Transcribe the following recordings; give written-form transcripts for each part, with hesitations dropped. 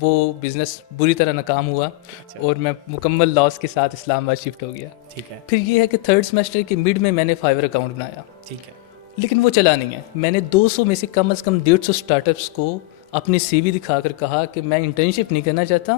وہ بزنس بری طرح ناکام ہوا اور میں مکمل لاس کے ساتھ اسلام آباد شفٹ ہو گیا. ٹھیک ہے. پھر یہ ہے کہ تھرڈ سیمسٹر کے مڈ میں نے فائیور اکاؤنٹ بنایا. ٹھیک ہے. لیکن وہ چلا نہیں ہے. میں نے 200 میں سے کم از کم 150 اسٹارٹ اپس کو اپنی سی وی دکھا کر کہا کہ میں انٹرنشپ نہیں کرنا چاہتا,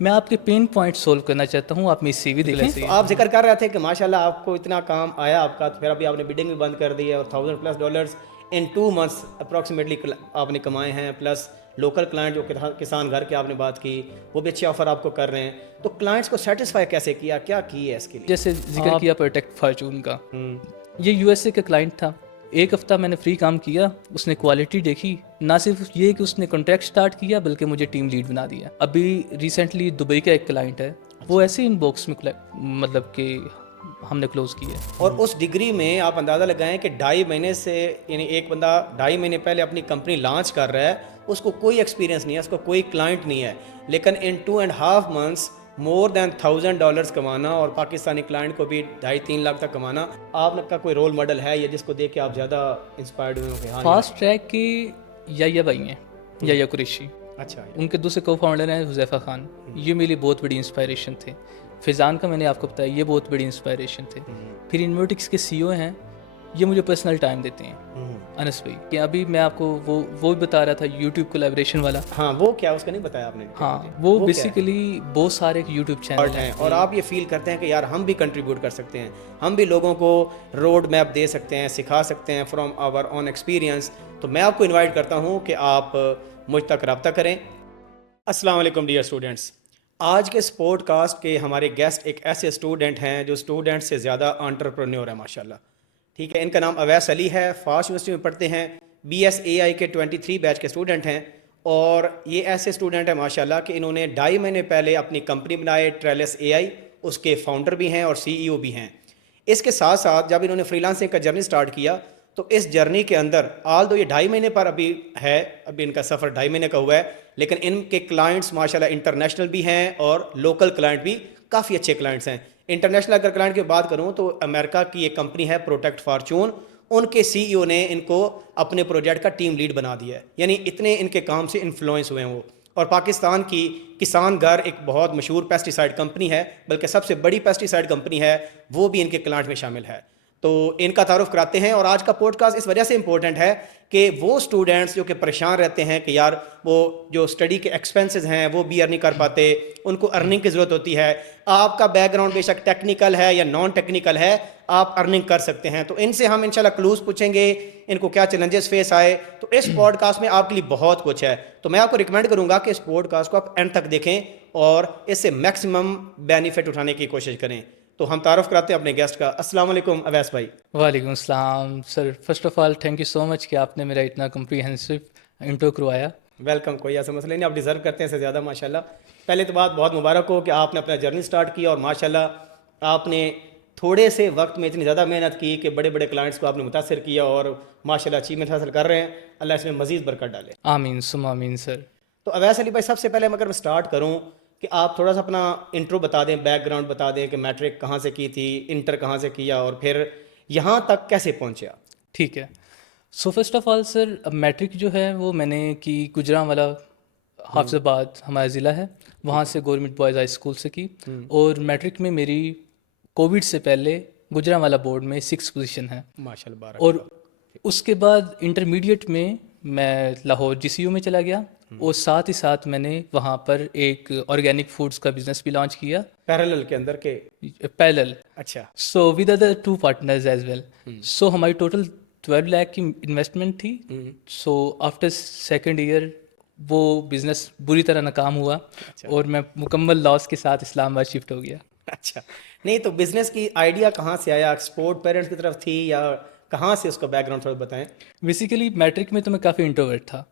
میں آپ کے پین پوائنٹ سولو کرنا چاہتا ہوں, آپ میری سی وی دیکھیں. تو آپ ذکر کر رہے تھے کہ ماشاءاللہ آپ کو اتنا کام آیا آپ کا, تو پھر ابھی آپ نے بڈنگ بھی بند کر دی ہے اور $1000+ ان 2 months اپروکسیمیٹلی آپ نے کمائے ہیں, پلس لوکل کلائنٹ جو کسان گھر کی آپ نے بات کی وہ بھی اچھے آفر آپ کو کر رہے ہیں. تو کلائنٹس کو سیٹسفائی کیسے کیا, کیا کی ہے اس کے لیے؟ جیسے ذکر کیا پروٹیکٹ فارچون کا, یہ یو ایس اے کا کلائنٹ تھا. ایک ہفتہ میں نے فری کام کیا, اس نے کوالٹی دیکھی, نہ صرف یہ کہ اس نے کانٹریکٹ سٹارٹ کیا بلکہ مجھے ٹیم لیڈ بنا دیا. ابھی ریسنٹلی دبئی کا ایک کلائنٹ ہے, وہ ایسے ان باکس میں مطلب کہ ہم نے کلوز کیا ہے. اور اس ڈگری میں آپ اندازہ لگائیں کہ 2.5 مہینے سے, یعنی ایک بندہ 2.5 مہینے پہلے اپنی کمپنی لانچ کر رہا ہے, اس کو کوئی ایکسپیرینس نہیں ہے, اس کو کوئی کلائنٹ نہیں ہے, لیکن ان 2.5 months مور دین $1000 کمانا اور پاکستانی کلائنٹ کو بھی 2.5-3 لاکھ تک کمانا. آپ کا کوئی رول ماڈل ہے یا جس کو دیکھ کے آپ زیادہ انسپائرڈ ہوئے ہوں کہ ہاں فاسٹ ٹریک کے یا بھائی ہیں, یا قریشی, اچھا, ان کے دوسرے کو فاؤنڈر ہیں حذیفہ خان, یہ میری بہت بڑی انسپائریشن تھے. فیضان کا میں نے آپ کو بتایا, یہ بہت بڑی انسپائریشن تھے. پھر انویٹکس کے سی او ہیں, یہ مجھے پرسنل ٹائم دیتے ہیں. انس بھائی کہ ابھی میں آپ کو وہ بھی بتا رہا تھا یوٹیوب کولیبریشن والا. ہاں وہ کیا, اس کا نہیں بتایا آپ نے؟ ہاں وہ بیسیکلی بہت سارے یوٹیوب چینل ہیں, اور آپ یہ فیل کرتے ہیں کہ یار ہم بھی کنٹریبیوٹ کر سکتے ہیں, ہم بھی لوگوں کو روڈ میپ دے سکتے ہیں, سکھا سکتے ہیں فرام آور اون ایکسپیرینس. تو میں آپ کو انوائٹ کرتا ہوں کہ آپ مجھ تک رابطہ کریں. السلام علیکم ڈیئر اسٹوڈنٹس. آج کے اس پوڈ کاسٹ کے ہمارے گیسٹ ایک ایسے اسٹوڈنٹ ہیں جو اسٹوڈنٹ سے زیادہ انٹرپرینیور ہے ماشاءاللہ. ٹھیک ہے, ان کا نام اویس علی ہے, فاسٹ یونیورسٹی میں پڑھتے ہیں, BSAI کے 23 بیچ کے اسٹوڈنٹ ہیں. اور یہ ایسے اسٹوڈنٹ ہیں ماشاءاللہ کہ انہوں نے 2.5 مہینے پہلے اپنی کمپنی بنائے ٹریلس AI, اس کے فاؤنڈر بھی ہیں اور CEO بھی ہیں. اس کے ساتھ ساتھ جب انہوں نے فری لانسنگ کا جرنی سٹارٹ کیا تو اس جرنی کے اندر آل دو یہ 2.5 مہینے پر ابھی ہے, ابھی ان کا سفر 2.5 مہینے کا ہوا ہے, لیکن ان کے کلائنٹس ماشاءاللہ انٹرنیشنل بھی ہیں اور لوکل کلائنٹ بھی کافی اچھے کلائنٹس ہیں. انٹرنیشنل اگر کلائنٹ کی بات کروں تو امریکہ کی ایک کمپنی ہے پروٹیکٹ فارچون, ان کے CEO نے ان کو اپنے پروجیکٹ کا ٹیم لیڈ بنا دیا ہے. یعنی اتنے ان کے کام سے انفلوئنس ہوئے ہیں وہ. اور پاکستان کی کسان گھر ایک بہت مشہور پیسٹیسائڈ کمپنی ہے, بلکہ سب سے بڑی پیسٹیسائڈ کمپنی ہے, وہ بھی ان کے کلائنٹ میں شامل ہے. تو ان کا تعارف کراتے ہیں. اور آج کا پوڈ کاسٹ اس وجہ سے امپورٹنٹ ہے کہ وہ اسٹوڈنٹس جو کہ پریشان رہتے ہیں کہ یار وہ جو اسٹڈی کے ایکسپینسز ہیں وہ بیئر نہیں کر پاتے, ان کو ارننگ کی ضرورت ہوتی ہے. آپ کا بیک گراؤنڈ بے شک ٹیکنیکل ہے یا نان ٹیکنیکل ہے, آپ ارننگ کر سکتے ہیں. تو ان سے ہم انشاءاللہ کلوز پوچھیں گے, ان کو کیا چیلنجز فیس آئے. تو اس پوڈ کاسٹ میں آپ کے لیے بہت کچھ ہے. تو میں آپ کو ریکمینڈ کروں گا کہ اس پوڈ کاسٹ کو آپ اینڈ تک دیکھیں اور اس سے میکسیمم بینیفٹ اٹھانے کی کوشش کریں. تو ہم تعارف کراتے ہیں اپنے گیسٹ کا. السلام علیکم اویس بھائی. وعلیکم السلام sir. First of all thank you so much کہ آپ نے میرا اتنا کمپریہنسو انٹرو کروایا. ویلکم, کوئی ایسا مسئلہ نہیں, آپ ڈیزرو کرتے ہیں اس سے زیادہ ماشاءاللہ. پہلے تو بات بہت مبارک ہو کہ آپ نے اپنا جرنی سٹارٹ کیا اور ماشاءاللہ آپ نے تھوڑے سے وقت میں اتنی زیادہ محنت کی کہ بڑے بڑے کلائنٹس کو آپ نے متاثر کیا اور ماشاءاللہ اچیومنٹ حاصل کر رہے ہیں. اللہ اس میں مزید برکت ڈالے. آمین سم آمین سر. تو اویس علی بھائی, سب سے پہلے اگر میں سٹارٹ کروں کہ آپ تھوڑا سا اپنا انٹرو بتا دیں, بیک گراؤنڈ بتا دیں کہ میٹرک کہاں سے کی تھی, انٹر کہاں سے کیا اور پھر یہاں تک کیسے پہنچے آپ. ٹھیک ہے. So first of all sir, matric جو ہے وہ میں نے کی گجرانوالا حافظ آباد ہمارا ضلع ہے, وہاں سے گورنمنٹ بوائز ہائی اسکول سے کی. اور میٹرک میں میری کووڈ سے پہلے گجرانوالا بورڈ میں 6 پوزیشن ہے ماشاءاللہ. اور اس کے بعد انٹرمیڈیٹ میں لاہور GCU میں چلا گیا, اور ساتھ ہی ساتھ میں نے وہاں پر ایک آرگینک فوڈس کا بزنس بھی لانچ کیا پیرالل کے اندر کے پیرالل. اچھا. So with other 2 partners as well. So ہماری ٹوٹل 12 لاکھ کی انویسٹمنٹ تھی. سو آفٹر سیکنڈ ایئر وہ بزنس بری طرح ناکام ہوا اور میں مکمل لاس کے ساتھ اسلام آباد شفٹ ہو گیا. اچھا, نہیں تو بزنس کی آئیڈیا کہاں سے آیا, ایکسپورٹ پیرنٹس کی طرف تھی یا کہاں سے, اس کا بیک گراؤنڈ تھوڑا بتائیں. بیسیکلی میٹرک میں تو میں کافی انٹروورٹ تھا,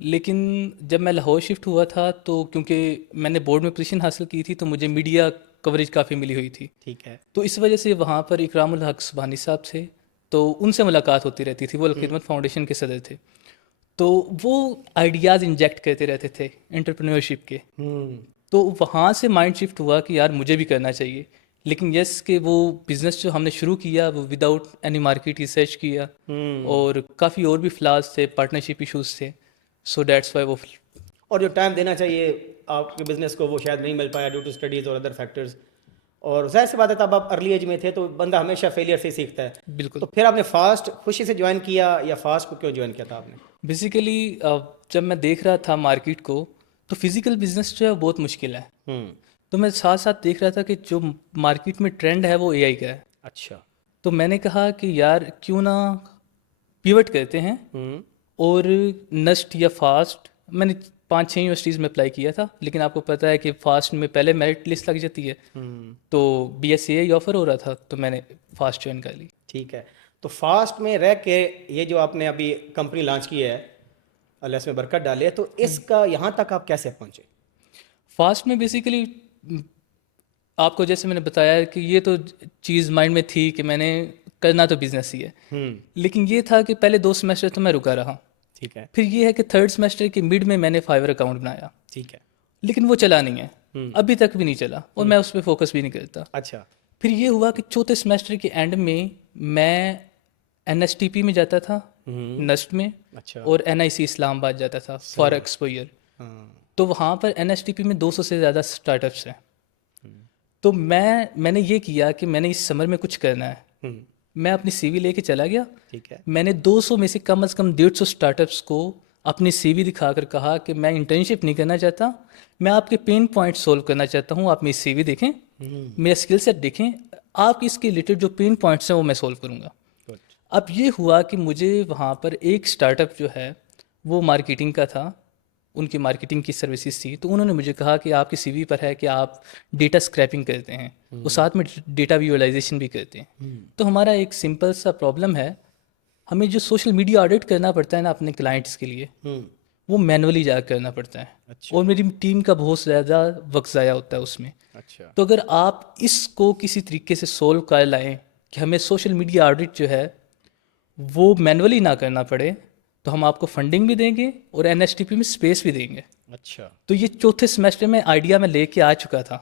لیکن جب میں لاہور شفٹ ہوا تھا تو کیونکہ میں نے بورڈ میں پوزیشن حاصل کی تھی تو مجھے میڈیا کوریج کافی ملی ہوئی تھی. ٹھیک ہے. تو اس وجہ سے وہاں پر اکرام الحق سبحانی صاحب تھے, تو ان سے ملاقات ہوتی رہتی تھی, وہ الخدمت فاؤنڈیشن کے صدر تھے. تو وہ آئیڈیاز انجیکٹ کرتے رہتے تھے انٹرپرینورشپ کے. تو وہاں سے مائنڈ شفٹ ہوا کہ یار مجھے بھی کرنا چاہیے. لیکن یس کہ وہ بزنس جو ہم نے شروع کیا وہ وداؤٹ اینی مارکیٹ ریسرچ کیا, اور کافی اور بھی فلاز تھے, پارٹنرشپ ایشوز تھے. سو دیٹس وائی وہ اور جو ٹائم دینا چاہیے آپ کے بزنس کو وہ شاید نہیں مل پایا ڈیو ٹو اسٹڈیز اور ادر فیکٹرز, اور ظاہر سی بات ہے تب آپ ارلی ایج میں تھے تو بندہ ہمیشہ فیلئر سے سیکھتا ہے. بالکل. تو پھر آپ نے فاسٹ خوشی سے جوائن کیا, یا فاسٹ کو کیوں جوائن کیا تھا آپ نے؟ بیسیکلی جب میں دیکھ رہا تھا مارکیٹ کو تو فزیکل بزنس جو ہے بہت مشکل ہے. تو میں ساتھ ساتھ دیکھ رہا تھا کہ جو مارکیٹ میں ٹرینڈ ہے وہ اے آئی کا ہے. اچھا. تو میں نے کہا کہ یار کیوں نہ پیوٹ کرتے ہیں اور نسٹ یا فاسٹ, میں نے 5-6 یونیورسٹیز میں اپلائی کیا تھا, لیکن آپ کو پتہ ہے کہ فاسٹ میں پہلے میرٹ لسٹ لگ جاتی ہے, تو بی ایس سی اے آفر ہو رہا تھا تو میں نے فاسٹ جوائن کر لی. ٹھیک ہے. تو فاسٹ میں رہ کے یہ جو آپ نے ابھی کمپنی لانچ کی ہے, اللہ اس میں برکت ڈالے, تو اس کا یہاں تک آپ کیسے پہنچے؟ فاسٹ میں بیسیکلی آپ کو جیسے میں نے بتایا کہ یہ تو چیز مائنڈ میں تھی کہ میں نے کرنا تو بزنس ہی ہے, لیکن یہ تھا کہ پہلے 2 سیمسٹر تو میں رکا رہا. ٹھیک ہے. پھر یہ ہے کہ 3rd سیمسٹر کے مڈ میں میں نے فائیور اکاؤنٹ بنایا. ٹھیک ہے. لیکن وہ چلا نہیں ہے, ابھی تک بھی نہیں چلا, اور میں اس پہ فوکس بھی نہیں کرتا. اچھا. پھر یہ ہوا کہ 4تھے سیمسٹر کے اینڈ میں میں این ایس ٹی پی میں جاتا تھا نسٹ میں, اچھا. اور این آئی سی اسلام آباد جاتا تھا فار ایکسپوئر. تو وہاں پر این ایس ٹی پی میں 200 سے زیادہ اسٹارٹ اپس ہیں. تو میں نے یہ کیا کہ میں نے اس سمر میں کچھ کرنا ہے. میں اپنی سی وی لے کے چلا گیا. ٹھیک ہے. میں نے 200 میں سے کم از کم 150 اسٹارٹ اپس کو اپنی سی وی دکھا کر کہا کہ میں انٹرنشپ نہیں کرنا چاہتا, میں آپ کے پین پوائنٹ سولو کرنا چاہتا ہوں, آپ میری سی وی دیکھیں, میرا اسکل سیٹ دیکھیں, آپ اس کے ریلیٹڈ جو پین پوائنٹس ہیں وہ میں سولو کروں گا. اب یہ ہوا کہ مجھے وہاں پر ایک اسٹارٹ اپ جو ہے وہ مارکیٹنگ کا تھا, ان کی مارکیٹنگ کی سروسز تھی, تو انہوں نے مجھے کہا کہ آپ کی سی وی پر ہے کہ آپ ڈیٹا اسکریپنگ کرتے ہیں اور ساتھ میں ڈیٹا ویژوائلائزیشن بھی کرتے ہیں. تو ہمارا ایک سمپل سا پرابلم ہے, ہمیں جو سوشل میڈیا آڈٹ کرنا پڑتا ہے نا اپنے کلائنٹس کے لیے, وہ مینولی جا کرنا پڑتا ہے, اور میری ٹیم کا بہت زیادہ وقت ضائع ہوتا ہے اس میں. تو اگر آپ اس کو کسی طریقے سے سولو کر لائیں کہ ہمیں سوشل میڈیا آڈٹ جو ہے وہ مینولی نہ کرنا پڑے, تو ہم آپ کو فنڈنگ بھی دیں گے اور این ایس ٹی پی میں اسپیس بھی دیں گے. اچھا. تو یہ 4تھے سیمسٹر میں آئیڈیا میں لے کے آ چکا تھا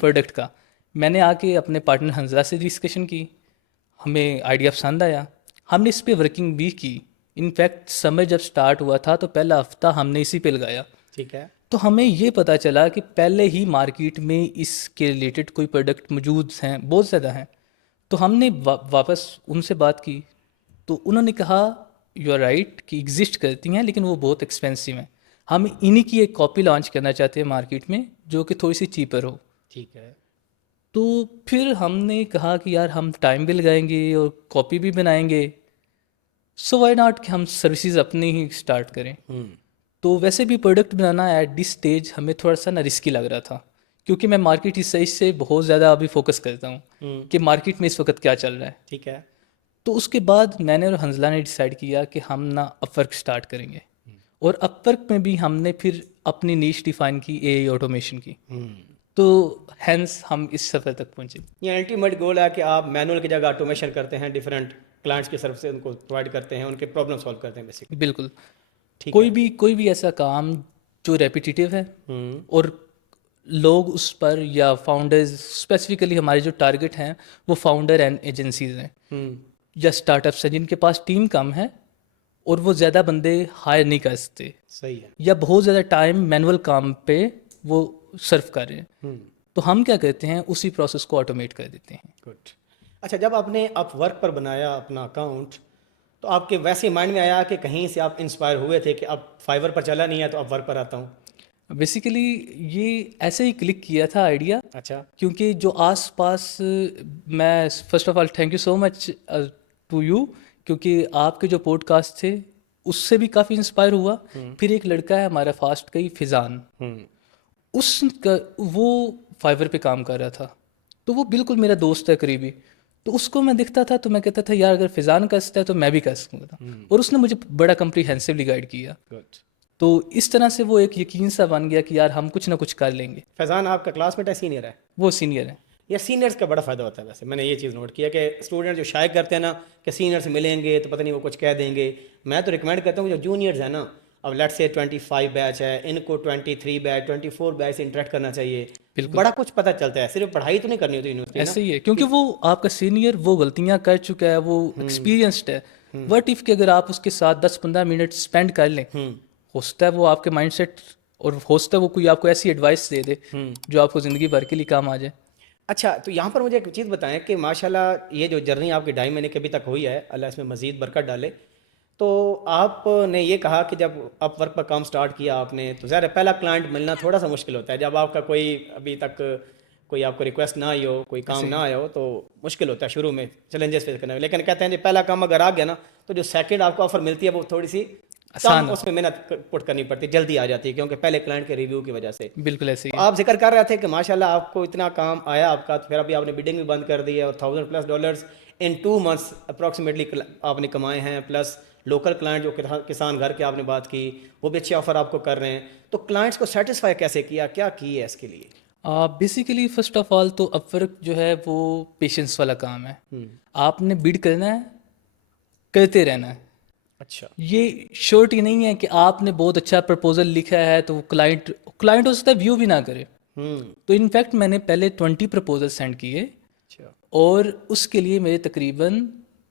پروڈکٹ کا. میں نے آ کے اپنے پارٹنر حنزلہ سے ڈسکشن کی, ہمیں آئیڈیا پسند آیا, ہم نے اس پہ ورکنگ بھی کی. انفیکٹ سمر جب سٹارٹ ہوا تھا تو پہلا ہفتہ ہم نے اسی پہ لگایا. ٹھیک ہے. تو ہمیں یہ پتہ چلا کہ پہلے ہی مارکیٹ میں اس کے ریلیٹڈ کوئی پروڈکٹ موجود ہیں, بہت زیادہ ہیں. تو ہم نے واپس ان سے بات کی, تو انہوں نے کہا یو آر رائٹ کہ ایگزسٹ کرتی ہیں لیکن وہ بہت ایکسپینسو ہیں, ہم انہی کی ایک کاپی لانچ کرنا چاہتے ہیں مارکیٹ میں جو کہ تھوڑی سی چیپر ہو. ٹھیک ہے. تو پھر ہم نے کہا کہ یار ہم ٹائم بھی لگائیں گے اور کاپی بھی بنائیں گے, سو وائی ناٹ کہ ہم سروسز اپنے ہی اسٹارٹ کریں. تو ویسے بھی پروڈکٹ بنانا ایٹ دس اسٹیج ہمیں تھوڑا سا نا رسکی لگ رہا تھا, کیونکہ میں مارکیٹ ریسرچ سے بہت زیادہ ابھی فوکس کرتا ہوں کہ مارکیٹ میں اس وقت کیا چل رہا ہے. ٹھیک ہے. تو اس کے بعد میں نے اور حنزلہ نے ڈیسائیڈ کیا کہ ہم نا اپ ورک اسٹارٹ کریں گے, اور اپ ورک میں بھی ہم نے پھر اپنی نیش ڈیفائن کی اے آئی آٹومیشن کی. تو ہینس ہم اس سفر تک پہنچے. یہ الٹیمیٹ گول ہے کہ آپ مینول کی جگہ آٹومیشن کرتے ہیں, ڈفرینٹ کلائنٹس کی طرف سے ان کو پرووائڈ کرتے ہیں, ان کے پرابلم سالو کرتے ہیں بیسکلی. بالکل. کوئی بھی ایسا کام جو ریپیٹیٹیو ہے اور لوگ اس پر یا فاؤنڈرز, اسپیسیفکلی ہمارے جو ٹارگٹ ہیں وہ فاؤنڈر اینڈ ایجنسیز ہیں یا اسٹارٹ اپس ہیں جن کے پاس ٹیم کم ہے اور وہ زیادہ بندے ہائر نہیں کر سکتے, صحیح ہے, یا بہت زیادہ ٹائم مینول کام پہ وہ سرو کر رہے ہیں. تو ہم کیا کرتے ہیں, اسی پروسیس کو آٹومیٹ کر دیتے ہیں. گڈ. اچھا, جب آپ نے اپ ورک پر بنایا اپنا اکاؤنٹ تو آپ کے ویسے مائنڈ میں آیا کہ کہیں سے آپ انسپائر ہوئے تھے کہ اب فائیور پر چلا نہیں ہے تو اب ورک پر آتا ہوں؟ بیسیکلی یہ ایسے ہی کلک کیا تھا آئیڈیا. اچھا. کیونکہ جو آس پاس, میں first of all thank you so much to you, کیونکہ آپ کے جو پوڈ کاسٹ تھے اس سے بھی کافی انسپائر ہوا. پھر ایک لڑکا ہے ہمارا فاسٹ کا ہی, فضان, اس کا وہ فائیور پہ کام کر رہا تھا, تو وہ بالکل میرا دوست ہے قریبی. تو اس کو میں دکھتا تھا تو میں کہتا تھا یار اگر فضان کر سکتا ہے تو میں بھی کر سکوں گا, اور اس نے مجھے بڑا کمپریہنسولی گائیڈ کیا. تو اس طرح سے وہ ایک یقین سا بن گیا کہ یار ہم کچھ نہ کچھ کر لیں گے. فیضان آپ کا کلاس میٹ ہے, سینئر ہے؟ وہ سینئر ہے. یا سینئرس کا بڑا فائدہ ہوتا ہے ویسے, میں نے یہ چیز نوٹ کیا کہ اسٹوڈنٹ جو شائع کرتے ہیں نا کہ سینئر سے ملیں گے تو پتہ نہیں وہ کچھ کہہ دیں گے. میں تو ریکمینڈ کرتا ہوں جو جونیئرز ہیں نا, اب لیٹ سے 25 بیچ ہے, ان کو 23 بیچ 24 بیچ سے انٹریکٹ کرنا چاہیے. بڑا کچھ پتہ چلتا ہے, صرف پڑھائی تو نہیں کرنی ہوتی یونیورسٹی. ایسے ہی ہے, کیونکہ وہ آپ کا سینئر, وہ غلطیاں کر چکا ہے, وہ ایکسپیرینسڈ ہے. وٹ ایف کہ اگر آپ اس کے ساتھ 10-15 منٹ اسپینڈ کر لیں, ہو سکتا ہے وہ آپ کے مائنڈ سیٹ اور ہو سکتا ہے وہ کوئی آپ کو ایسی ایڈوائس دے دے جو آپ کو زندگی بھر کے لیے کام آ جائے. اچھا تو یہاں پر مجھے ایک چیز بتائیں کہ ماشاءاللہ یہ جو جرنی آپ کی 2.5 مہینے کے ابھی تک ہوئی ہے، اللہ اس میں مزید برکت ڈالے. تو آپ نے یہ کہا کہ جب اپ ورک پر کام سٹارٹ کیا آپ نے، تو ظاہر ہے پہلا کلائنٹ ملنا تھوڑا سا مشکل ہوتا ہے. جب آپ کا کوئی ابھی تک کوئی آپ کو ریکویسٹ نہ آئی ہو، کوئی کام نہ آیا ہو، تو مشکل ہوتا ہے شروع میں چیلنجز فیس کرنے میں. لیکن کہتے ہیں جب پہلا کام اگر آ گیا نا، تو جو سیکنڈ آپ کو آفر ملتی ہے وہ تھوڑی سی کم اس میں محنت پٹ کرنی پڑتی ہے، جلدی آ جاتی ہے کیونکہ پہلے کلائنٹ کے ریویو کی وجہ سے. بالکل ایسے ہی تو آپ ذکر کر رہے تھے کہ ماشاءاللہ آپ کو اتنا کام آیا آپ کا، تو پھر ابھی آپ نے بیڈنگ بھی بند کر دی ہے اور $1000+ ان 2 months اپروکسیمیٹلی آپ نے کمائے ہیں. پلس لوکل کلائنٹ جو کسان گھر کے آپ نے بات کی، وہ بھی اچھے آفر آپ کو کر رہے ہیں. تو کلائنٹس کو سیٹسفائی کیسے کیا، کیا کی ہے اس کے لیے؟ بیسیکلی فرسٹ آف آل تو اپ ورک جو ہے وہ پیشنس والا کام ہے. آپ نے بیڈ کرنا ہے، کرتے رہنا ہے. اچھا. یہ شورٹی نہیں ہے کہ آپ نے بہت اچھا پرپوزل لکھا ہے تو وہ کلائنٹ ہو سکتا ہے ویو بھی نہ کرے. تو انفیکٹ میں نے پہلے 20 پرپوزل سینڈ کیے اور اس کے لیے میرے تقریباً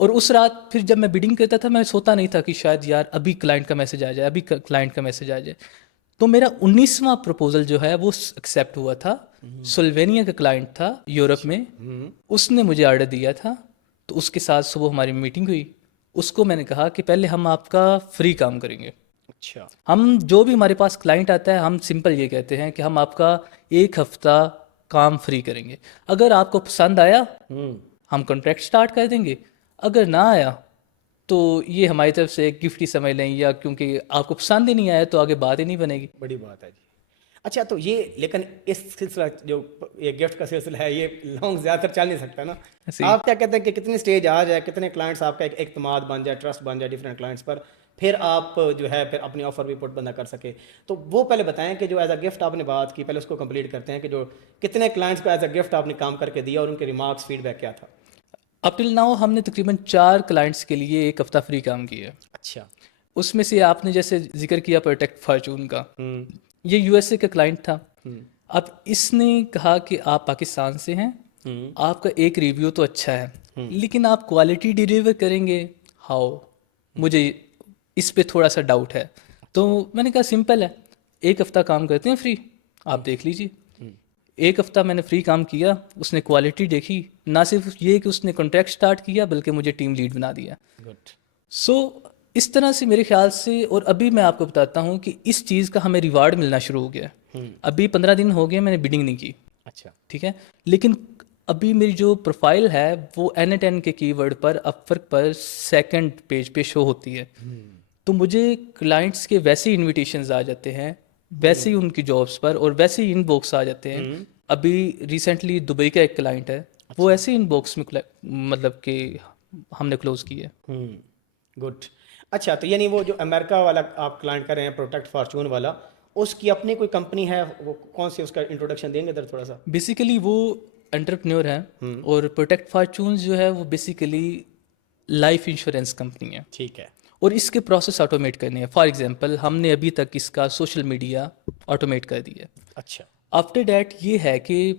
اور اس رات پھر جب میں بیڈنگ کرتا تھا میں سوتا نہیں تھا کہ شاید یار ابھی کلائنٹ کا میسج آ جائے، ابھی کلائنٹ کا میسج آ جائے. تو میرا 19واں پرپوزل جو ہے وہ ایکسیپٹ ہوا تھا. سلوینیا کا کلائنٹ تھا یورپ میں، اس نے مجھے آرڈر دیا تھا. تو اس کے ساتھ صبح ہماری میٹنگ ہوئی. اس کو میں نے کہا کہ پہلے ہم آپ کا فری کام کریں گے. اچھا. ہم جو بھی ہمارے پاس کلائنٹ آتا ہے ہم سمپل یہ کہتے ہیں کہ ہم آپ کا 1 ہفتہ کام فری کریں گے. اگر آپ کو پسند آیا ہم کانٹریکٹ سٹارٹ کر دیں گے، اگر نہ آیا تو یہ ہماری طرف سے ایک گفٹ ہی سمجھ لیں، یا کیونکہ آپ کو پسند ہی نہیں آیا تو آگے بات ہی نہیں بنے گی. بڑی بات ہے جی. اچھا تو یہ لیکن اس سلسلہ جو یہ گفٹ کا سلسلہ ہے یہ لانگ زیادہ تر چل نہیں سکتا نا. آپ کیا کہتے ہیں کہ کتنی سٹیج آ جائے، کتنے کلائنٹس آپ کا ایک اعتماد بن جائے، ٹرسٹ بن جائے ڈفرینٹ کلائنٹس پر، پھر آپ جو ہے پھر اپنی آفر بھی پٹ بندہ کر سکے. تو وہ پہلے بتائیں کہ جو ایز اے گفٹ آپ نے بات کی، پہلے اس کو کمپلیٹ کرتے ہیں کہ جو کتنے کلائنٹس کو ایز اے گفٹ آپ نے کام کر کے دیا اور ان کے ریمارکس فیڈ بیک کیا تھا؟ اپ ٹل ناؤ ہم نے تقریباً 4 کلائنٹس کے لیے 1 ہفتہ فری کام کیا ہے. اچھا. اس میں سے آپ نے جیسے ذکر کیا پروٹیکٹ فارچون کا، یہ یو ایس اے کا کلائنٹ تھا. اب اس نے کہا کہ آپ پاکستان سے ہیں، آپ کا ایک ریویو تو اچھا ہے لیکن آپ کوالٹی ڈیلیور کریں گے ہاؤ، مجھے اس پہ تھوڑا سا ڈاؤٹ ہے. تو میں نے کہا سمپل ہے، 1 ہفتہ کام کرتے ہیں فری، آپ دیکھ لیجیے. 1 ہفتہ میں نے فری کام کیا، اس نے کوالٹی دیکھی، نہ صرف یہ کہ اس نے کانٹریکٹ سٹارٹ کیا بلکہ مجھے ٹیم لیڈ بنا دیا. سو اس طرح سے میرے خیال سے، اور ابھی میں آپ کو بتاتا ہوں کہ اس چیز کا ہمیں ریوارڈ ملنا شروع ہو گیا. ابھی 15 دن ہو گئے میں نے بیڈنگ نہیں کی. اچھا. ٹھیک ہے، لیکن ابھی میری جو پروفائل ہے وہ N10 کے کی ورڈ پر اپ ورک پر 2nd پیج پہ شو ہوتی ہے. تو مجھے کلائنٹس کے ویسے ہی انویٹیشنز آ جاتے ہیں، ویسے ہی ان کی جابس پر، اور ویسے ہی ان باکس آ جاتے ہیں. ابھی ریسنٹلی دبئی کا ایک کلائنٹ ہے، وہ ایسے ہی ان باکس میں مطلب کہ ہم نے کلوز کی ہے. گڈ. اچھا تو یعنی وہ جو امریکہ والا آپ کلائنٹ کر رہے ہیں پروٹیکٹ فارچون والا، اس کی اپنی کوئی کمپنی ہے، وہ کون سی، اس کا انٹروڈکشن دیں گے ادھر تھوڑا سا؟ بیسیکلی وہ انٹرپرینور ہے، اور پروٹیکٹ فارچونز جو ہے وہ بیسیکلی لائف انشورنس کمپنی ہے. ٹھیک ہے. اور اس کے پروسیس آٹومیٹ کرنے ہیں. فار ایگزامپل ہم نے ابھی تک اس کا سوشل میڈیا آٹومیٹ کر دیا. اچھا. آفٹر دیٹ یہ ہے کہ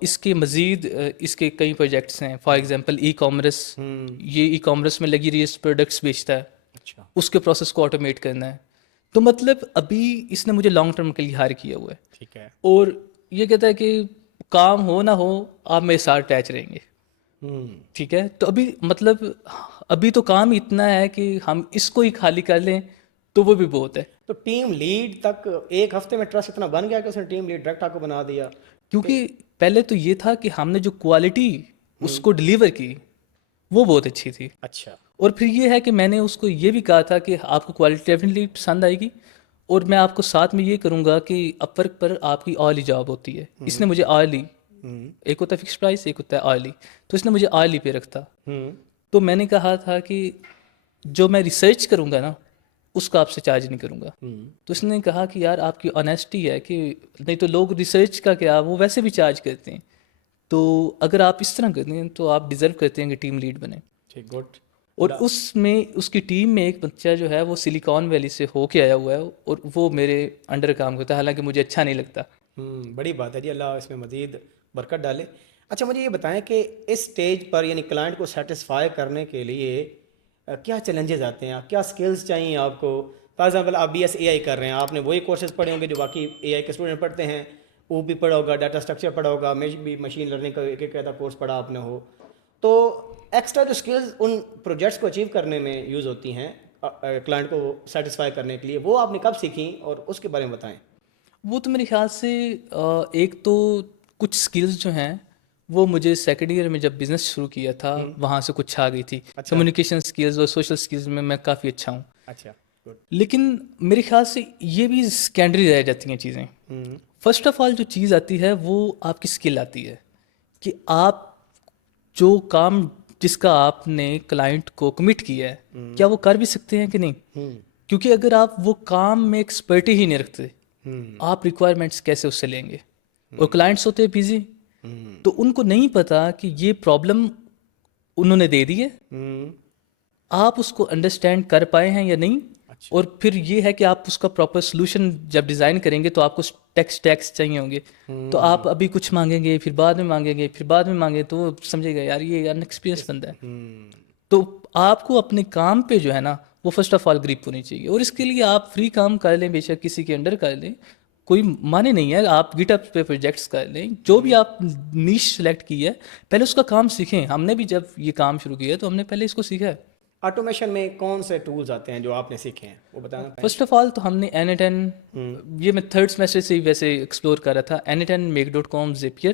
اس کے مزید اس کے کئی پروجیکٹس ہیں. فار ایگزامپل ای کامرس، یہ ای کامرس میں لگی رہی پروڈکٹس بیچتا ہے. اچھا. اس کے پروسیس کو آٹومیٹ کرنا ہے. تو مطلب ابھی اس نے مجھے لانگ ٹرم کے لیے ہائر کیا ہوا ہے. ٹھیک ہے. اور یہ کہتا ہے کہ کام ہو نہ ہو آپ میرے ساتھ اٹیچ رہیں گے. ٹھیک ہے. تو ابھی مطلب ابھی تو کام اتنا ہے کہ ہم اس کو ہی خالی کر لیں تو وہ بھی بہت ہے. تو ٹیم لیڈ تک 1 ہفتے میں ٹرسٹ اتنا بن گیا کہ اس نے ٹیم لیڈ ڈائریکٹ آپ کو بنا دیا؟ کیونکہ پہلے تو یہ تھا کہ ہم نے جو کوالٹی اس کو ڈلیور کی وہ بہت اچھی تھی. اچھا. اور پھر یہ ہے کہ میں نے اس کو یہ بھی کہا تھا کہ آپ کو کوالٹی ڈیفینیٹلی پسند آئے گی، اور میں آپ کو ساتھ میں یہ کروں گا کہ اپ ورک پر آپ کی آرلی جاب ہوتی ہے. اس نے مجھے آرلی، ایک ہوتا ہے فکس پرائس، ایک ہوتا ہے آرلی، تو اس نے مجھے آرلی پہ رکھتا. تو میں نے کہا تھا کہ جو میں ریسرچ کروں گا نا اس کا آپ سے چارج نہیں کروں گا. تو اس نے کہا کہ یار آپ کی آنیسٹی ہے کہ نہیں تو لوگ ریسرچ کا کیا وہ ویسے بھی چارج کرتے ہیں، تو اگر آپ اس طرح کرتے ہیں تو آپ ڈیزرو کرتے ہیں کہ ٹیم لیڈ بنیں. ٹھیک. گڈ. اور اس میں اس کی ٹیم میں ایک بچہ جو ہے وہ سلیکان ویلی سے ہو کے آیا ہوا ہے اور وہ میرے انڈر کام کرتا ہے، حالانکہ مجھے اچھا نہیں لگتا. بڑی بات ہے جی، اللہ اس میں مزید برکت ڈالے. اچھا مجھے یہ بتائیں کہ اس سٹیج پر یعنی کلائنٹ کو سیٹسفائی کرنے کے لیے کیا چیلنجز آتے ہیں, کیا سکلز چاہیے آپ کو. فار ایگزامپل آپ بی ایس اے آئی کر رہے ہیں, آپ نے وہی کورسز پڑھے ہوں گے جو باقی اے آئی کے اسٹوڈنٹ پڑھتے ہیں, وہ بھی پڑھا ہوگا, ڈاٹا اسٹرکچر پڑھا ہوگا, میں بھی مشین لرننگ کا ایک ایک کورس پڑھا آپ نے ہو. تو ایکسٹرا جو اسکلز ان پروجیکٹس کو اچیو کرنے میں یوز ہوتی ہیں کلائنٹ کو سیٹسفائی کرنے کے لیے, وہ آپ نے کب سیکھیں اور اس کے بارے میں بتائیں. وہ تو میرے خیال سے ایک تو کچھ سکلز جو ہیں وہ مجھے سیکنڈ ایئر میں جب بزنس شروع کیا تھا وہاں سے کچھ آ گئی تھی. کمیونیکیشن سکلز اور سوشل سکلز میں کافی اچھا ہوں. اچھا, گڈ. لیکن میرے خیال سے یہ بھی سیکنڈری رہ جاتی ہیں چیزیں. فرسٹ آف آل جو چیز آتی ہے وہ آپ کی اسکل آتی ہے کہ آپ جو کام جس کا آپ نے کلائنٹ کو کمٹ کیا ہے کیا وہ کر بھی سکتے ہیں کہ نہیں. کیونکہ اگر آپ وہ کام میں ایکسپرٹی ہی نہیں رکھتے آپ ریکوائرمنٹس کیسے اس سے لیں گے. اور کلائنٹس ہوتے ہیں بزی, تو ان کو نہیں پتا کہ یہ پرابلم انہوں نے دے دی ہے, آپ اس کو انڈرسٹینڈ کر پائے ہیں یا نہیں. اور پھر یہ ہے کہ آپ اس کا پراپر سلوشن جب ڈیزائن کریں گے تو آپ کو ٹیکس چاہیے ہوں گے, تو آپ ابھی کچھ مانگیں گے, پھر بعد میں مانگیں گے, پھر بعد میں مانگیں, تو وہ سمجھے گا یار یہ ان ایکسپیرینس بندہ ہے. تو آپ کو اپنے کام پہ جو ہے نا وہ فرسٹ آف آل گریپ ہونی چاہیے. اور اس کے لیے آپ فری کام کر لیں, بے شک کسی کے انڈر کر لیں, کوئی معنی نہیں ہے. آپ گٹ اپ پہ پروجیکٹس کر لیں, جو بھی آپ نیش سلیکٹ کی ہے پہلے اس کا کام سیکھیں. ہم نے بھی جب یہ کام شروع کیا تو ہم نے پہلے اس کو سیکھا ہے. آٹومیشن میں کون سے ٹولز آتے ہیں جو آپ نے سیکھے ہیں وہ بتانا. فرسٹ آف آل تو ہم نے N8N, یہ میں تھرڈ سیمسٹر سے ہی ویسے ایکسپلور کر رہا تھا. N8N, Make.com, Zapier,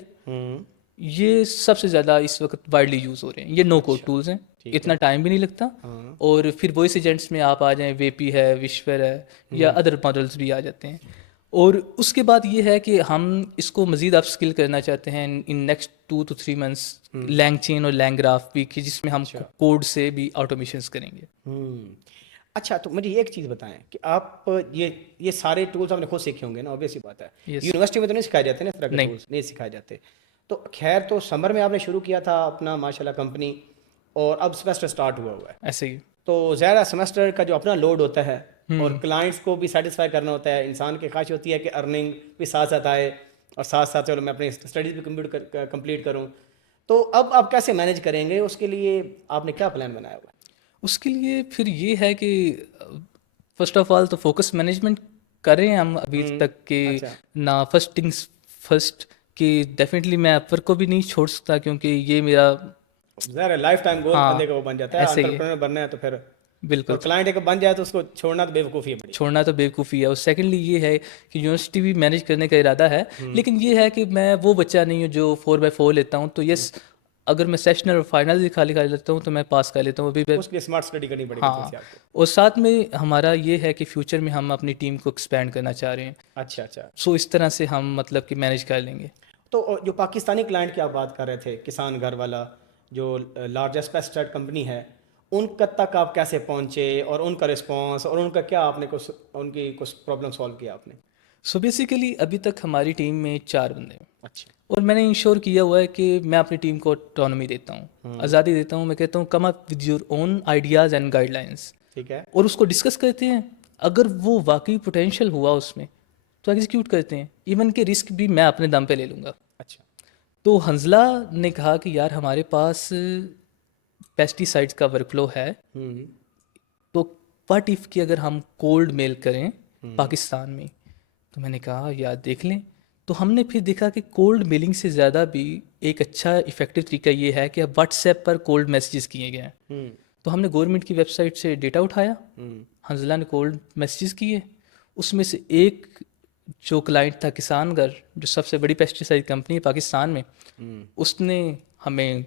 یہ سب سے زیادہ اس وقت وائڈلی یوز ہو رہے ہیں. یہ نو کوڈ ٹولز ہیں, اتنا ٹائم بھی نہیں لگتا. اور پھر وائس ایجنٹس میں آپ آ جائیں, ویپی ہے, وشور ہے, یا ادر ماڈلس بھی آ جاتے ہیں. اور اس کے بعد یہ ہے کہ ہم اس کو مزید اپ اسکل کرنا چاہتے ہیں ان نیکسٹ 2 to 3 months, لینگ چین اور لینگ گراف بھی, کہ جس میں ہم کوڈ سے بھی آٹومیشنس کریں گے. اچھا, تو مجھے ایک چیز بتائیں کہ آپ یہ سارے ٹولز آپ نے خود سیکھے ہوں گے نا, آبویس سی بات ہے. یونیورسٹی میں تو نہیں سکھائے جاتے نا اس طرح کے ٹولز, نہیں سکھائے جاتے. تو خیر, تو سمر میں آپ نے شروع کیا تھا اپنا ماشاء اللہ کمپنی, اور اب سیمسٹر اسٹارٹ ہوا ہے ایسے ہی. تو ظاہر سیمسٹر کا جو اپنا لوڈ ہوتا ہے اور کلائنٹس کو بھی سیٹسفائی کرنا ہوتا ہے, انسان کی خواہش ہوتی ہے کہ ارننگ بھی ساتھ ساتھ آئے اور ساتھ ساتھ چلو میں اپنی اسٹڈیز بھی کمپلیٹ کروں. تو اب آپ کیسے مینیج کریں گے, اس کے لیے آپ نے کیا پلان بنایا ہوا ہے؟ اس کے لیے پھر یہ ہے کہ فرسٹ آف آل تو فوکس مینجمنٹ کریں ہم ابھی تک کہ نہ فرسٹ کہ ڈیفینیٹلی میں اپر کو بھی نہیں چھوڑ سکتا, کیونکہ یہ میرا ظاہر لائف ٹائم گول بندے کا وہ بن جاتا ہے. انٹرپرینور بننا ہے تو پھر بالکل کلائنٹ ایک بن جائے تو اس کو چھوڑنا تو بیوقوفی ہے, چھوڑنا تو بیوقوفی ہے. اور سیکنڈلی یہ ہے کہ یونیورسٹی بھی مینیج کرنے کا ارادہ ہے, لیکن یہ ہے کہ میں وہ بچہ نہیں ہوں جو 4/4 لیتا ہوں. تو یس, اگر میں سیشنل اور فائنل بھی خالی لیتا ہوں تو میں پاس کر لیتا ہوں. ابھی اس کے اسمارٹ اسٹڈی کرنی پڑے گی آپ کو. اور ساتھ میں ہمارا یہ ہے کہ فیوچر میں ہم اپنی ٹیم کو ایکسپینڈ کرنا چاہ رہے ہیں. اچھا, سو اس طرح سے ہم مطلب کہ مینیج کر لیں گے. تو جو پاکستانی کلائنٹ کی آپ بات کر رہے تھے, کسان گھر والا جو لارجسٹ پیسٹیسائڈ کمپنی ہے, ان تک آپ کیسے پہنچے اور ان کا رسپانس اور ان کا کیا آپ نے ان کی کچھ پرابلم سالو کیا آپ نے؟ سو بیسیکلی ابھی تک ہماری ٹیم میں 4 بندے ہیں. اچھا. اور میں نے انشور کیا ہوا ہے کہ میں اپنی ٹیم کو آٹونومی دیتا ہوں, آزادی دیتا ہوں. میں کہتا ہوں come up with your own ideas and guidelines. ٹھیک ہے. اور اس کو ڈسکس کرتے ہیں, اگر وہ واقعی پوٹینشیل ہوا اس میں تو ایگزیکیوٹ کرتے ہیں. ایون کہ رسک بھی میں اپنے دم پہ لے لوں گا. اچھا. تو حنزلہ نے کہا کہ یار ہمارے پاس پیسٹی سائڈس کا ورک فلو ہے, تو واٹ ایف کہ اگر ہم کولڈ میل کریں پاکستان میں. تو میں نے کہا یار دیکھ لیں. تو ہم نے پھر دیکھا کہ کولڈ میلنگ سے زیادہ بھی ایک اچھا افیکٹو طریقہ یہ ہے کہ اب واٹس ایپ پر کولڈ میسیجز کیے گئے ہیں. تو ہم نے گورنمنٹ کی ویب سائٹ سے ڈیٹا اٹھایا, حنزلہ نے کولڈ میسیجز کیے. اس میں سے ایک جو کلائنٹ تھا کسان گھر, جو سب سے بڑی پیسٹیسائڈ کمپنی ہے پاکستان میں, اس نے ہمیں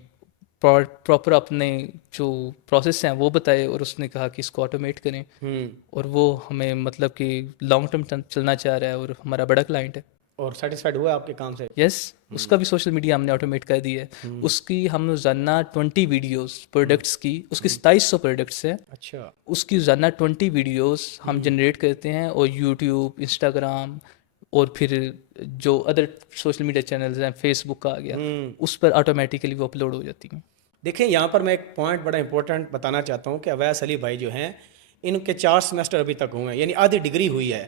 پراپر اپنے جو پروسیس ہیں وہ بتائے, اور اس نے کہا کہ اس کو آٹومیٹ کریں. اور وہ ہمیں مطلب کہ لانگ ٹرم چلنا چاہ رہا ہے, اور ہمارا بڑا کلائنٹ ہے. اور سیٹسفائڈ ہوا آپ کے کام سے؟ یس, اس کا بھی سوشل میڈیا ہم نے آٹومیٹ کر دی ہے. اس کی ہم روزانہ 20 ویڈیوز پروڈکٹس کی, اس کی 2700 پروڈکٹس ہیں. اچھا. اس کی روزانہ 20 ویڈیوز ہم جنریٹ کرتے ہیں, اور یوٹیوب, انسٹاگرام, اور پھر جو ادر سوشل میڈیا چینلز ہیں, فیس بک کا آ گیا, اس پر آٹومیٹیکلی وہ اپلوڈ ہو جاتی ہیں. دیکھیں یہاں پر میں ایک پوائنٹ بڑا امپورٹنٹ بتانا چاہتا ہوں کہ اویس علی بھائی جو ہیں, ان کے 4 سیمسٹر ابھی تک ہوئے ہیں, یعنی آدھی ڈگری ہوئی ہے.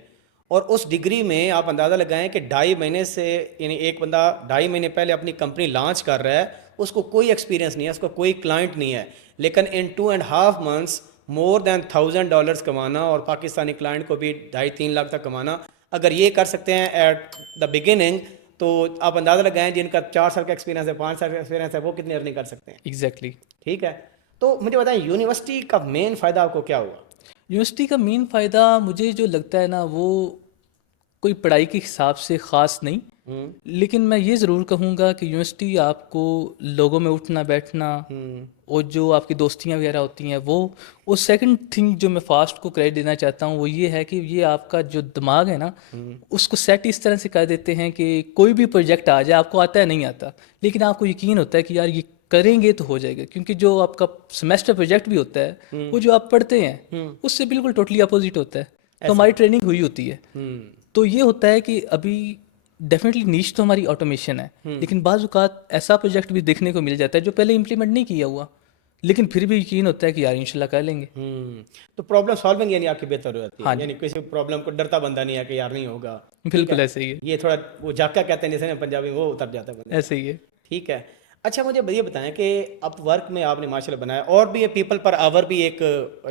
اور اس ڈگری میں آپ اندازہ لگائیں کہ 2.5 مہینے سے, یعنی ایک بندہ 2.5 مہینے پہلے اپنی کمپنی لانچ کر رہا ہے, اس کو کوئی ایکسپیرینس نہیں ہے, اس کو کوئی کلائنٹ نہیں ہے, لیکن ان 2.5 months مور دین $1000 کمانا اور پاکستانی کلائنٹ کو بھی 2.5-3 لاکھ تک کمانا، اگر یہ کر سکتے ہیں ایٹ دا بگننگ، تو آپ اندازہ لگائیں جن کا 4 سال کا ایکسپیرینس ہے، 5 سال کا ایکسپیرینس ہے، وہ کتنی ارننگ کر سکتے ہیں. ایگزیکٹلی. ٹھیک ہے. تو مجھے بتائیں یونیورسٹی کا مین فائدہ آپ کو کیا ہوا؟ یونیورسٹی کا مین فائدہ مجھے جو لگتا ہے نا، وہ کوئی پڑھائی کے حساب سے خاص نہیں، لیکن میں یہ ضرور کہوں گا کہ یونیورسٹی آپ کو لوگوں میں اٹھنا بیٹھنا اور جو آپ کی دوستیاں وغیرہ ہوتی ہیں وہ، اور سیکنڈ تھنگ جو میں فاسٹ کو کریڈٹ دینا چاہتا ہوں وہ یہ ہے کہ یہ آپ کا جو دماغ ہے نا اس کو سیٹ اس طرح سے کر دیتے ہیں کہ کوئی بھی پروجیکٹ آ جائے، آپ کو آتا ہے نہیں آتا، لیکن آپ کو یقین ہوتا ہے کہ یار یہ کریں گے تو ہو جائے گا، کیونکہ جو آپ کا سیمیسٹر پروجیکٹ بھی ہوتا ہے وہ جو آپ پڑھتے ہیں اس سے بالکل ٹوٹلی اپوزٹ ہوتا ہے. تو ہماری ٹریننگ ہوئی ہوتی ہے، تو یہ ہوتا ہے کہ ابھی ڈیفینیٹلی نیش تو ہماری آٹومیشن ہے، لیکن بعض اوقات ایسا پروجیکٹ بھی دیکھنے کو مل جاتا ہے جو پہلے امپلیمنٹ نہیں کیا ہوا، لیکن پھر بھی یقین ہوتا ہے کہ یار انشاءاللہ کر لیں گے. تو پرابلم سالونگ یعنی آپ کی بہتر ہو جاتی ہے، یعنی کسی پرابلم کو ڈرتا بندہ نہیں ہے کہ یار نہیں ہوگا. بالکل ایسے ہی ہے، یہ تھوڑا وہ جاکا کہتے ہیں جیسے پنجابی، وہ اتر جاتا ہے بندہ. ایسے ہی ہے. ٹھیک ہے. اچھا مجھے یہ بتائیں کہ اپ ورک میں آپ نے ماشاء اللہ بنایا، اور بھی پیپل پر آور بھی ایک